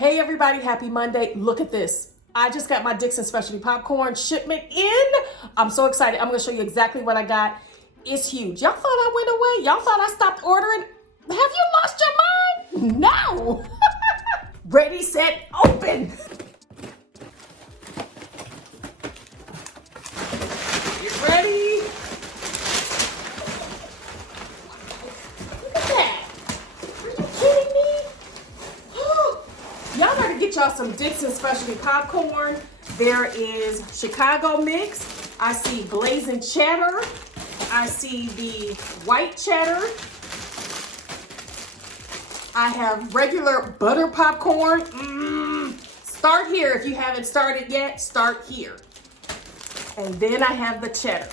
Hey everybody, happy Monday. Look at this. I just got my Dixon specialty popcorn shipment in. I'm so excited. I'm gonna show you exactly what I got. It's huge. Y'all thought I went away? Y'all thought I stopped ordering? Have you lost your mind? No. Ready, set, open. Get ready. Look at that. Are you kidding me? Y'all gotta get y'all some Dixon specialty popcorn. There is Chicago mix. I see blazing cheddar. I see the white cheddar. I have regular butter popcorn. Start here if you haven't started yet. Start here. And then I have the cheddar.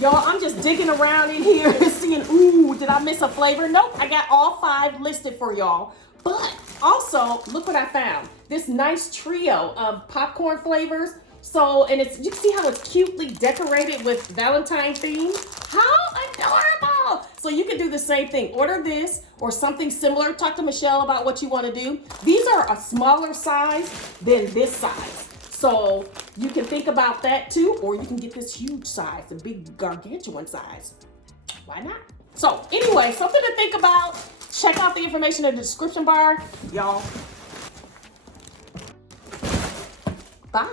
Y'all, I'm just digging around in here and seeing, ooh, did I miss a flavor? Nope, I got all 5 listed for y'all. But also, look what I found. This nice trio of popcorn flavors. So, and it's, you can see how it's cutely decorated with Valentine theme. How adorable! So you can do the same thing. Order this or something similar. Talk to Michelle about what you want to do. These are a smaller size than this size. So you can think about that too, or you can get this huge size, the big gargantuan size. Why not? So anyway, something to think about. Check out the information in the description bar. Y'all, bye.